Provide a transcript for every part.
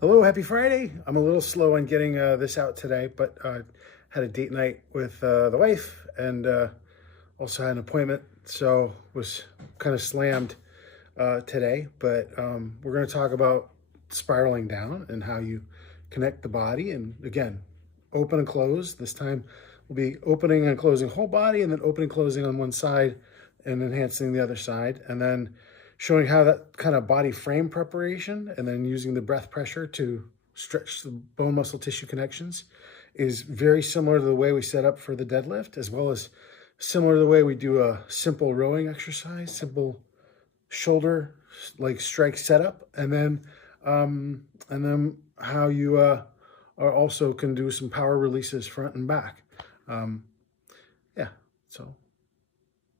Hello, happy Friday. I'm a little slow on getting this out today, but had a date night with the wife and also had an appointment, so was kind of slammed today. But we're going to talk about spiraling down and how you connect the body. And again, open and close. This time we'll be opening and closing whole body, and then opening, closing on one side and enhancing the other side. And then showing how that kind of body frame preparation and then using the breath pressure to stretch the bone muscle tissue connections is very similar to the way we set up for the deadlift, as well as similar to the way we do a simple rowing exercise, simple shoulder like strike setup, and then how you are also can do some power releases front and back. Yeah, so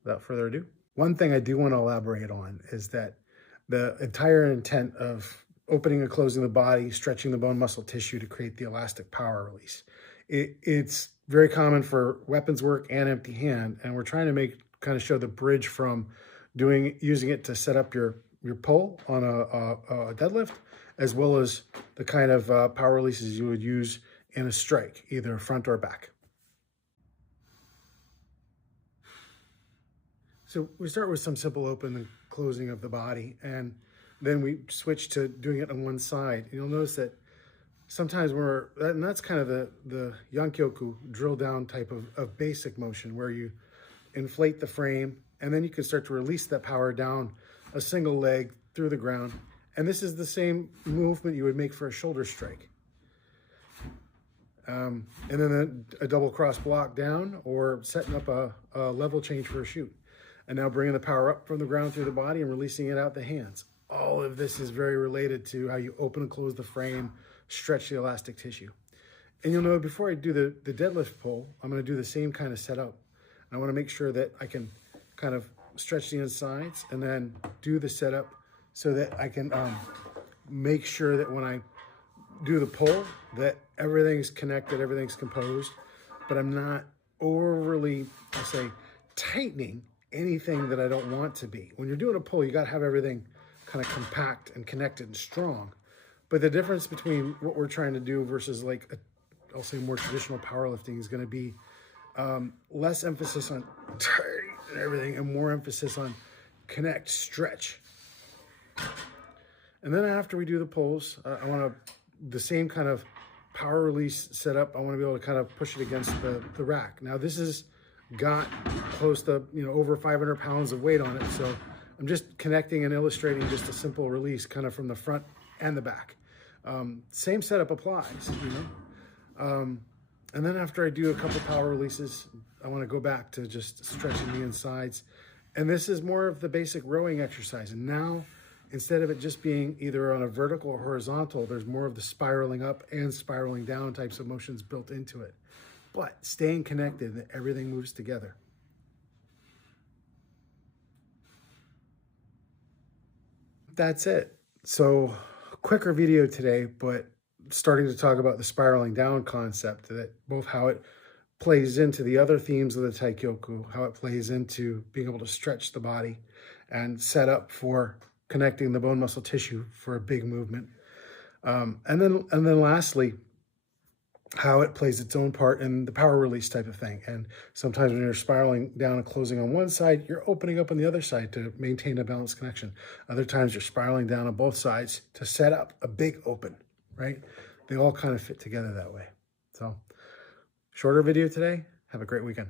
without further ado, one thing I do want to elaborate on is that the entire intent of opening and closing the body, stretching the bone muscle tissue to create the elastic power release. It's very common for weapons work and empty hand, and we're trying to kind of show the bridge from using it to set up your pull on a deadlift, as well as the kind of power releases you would use in a strike, either front or back. So we start with some simple open and closing of the body, and then we switch to doing it on one side. You'll notice that sometimes and that's kind of the Yonkyoku drill down type of basic motion, where you inflate the frame, and then you can start to release that power down a single leg through the ground. And this is the same movement you would make for a shoulder strike. And then a double cross block down, or setting up a level change for a shoot. And now bringing the power up from the ground through the body and releasing it out the hands. All of this is very related to how you open and close the frame, stretch the elastic tissue. And you'll know before I do the deadlift pull, I'm going to do the same kind of setup. I want to make sure that I can kind of stretch the insides and then do the setup so that I can make sure that when I do the pull that everything's connected, everything's composed, but I'm not overly, I'll say, tightening anything that I don't want to be. When you're doing a pull, you got to have everything kind of compact and connected and strong. But the difference between what we're trying to do versus like I'll say more traditional powerlifting is going to be less emphasis on tight and everything, and more emphasis on connect, stretch. And then after we do the pulls, I want the same kind of power release setup. I want to be able to kind of push it against the rack. Now this is got close to over 500 pounds of weight on it, so I'm just connecting and illustrating just a simple release kind of from the front and the back. Same setup applies, and then after I do a couple power releases, I want to go back to just stretching the insides, and this is more of the basic rowing exercise. And now instead of it just being either on a vertical or horizontal, there's more of the spiraling up and spiraling down types of motions built into it, but staying connected, that everything moves together. That's it. So quicker video today, but starting to talk about the spiraling down concept, that both how it plays into the other themes of the Taikyoku, how it plays into being able to stretch the body and set up for connecting the bone muscle tissue for a big movement. And then lastly, how it plays its own part in the power release type of thing. And sometimes when you're spiraling down and closing on one side, you're opening up on the other side to maintain a balanced connection. Other times you're spiraling down on both sides to set up a big open, right? They all kind of fit together that way. So shorter video today. Have a great weekend.